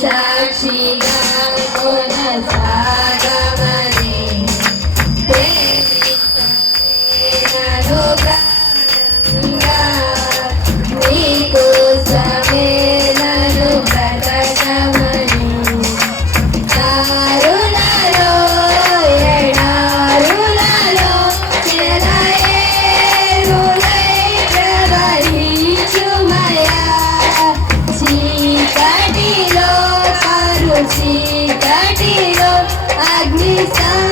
Chachi Gai Oh 더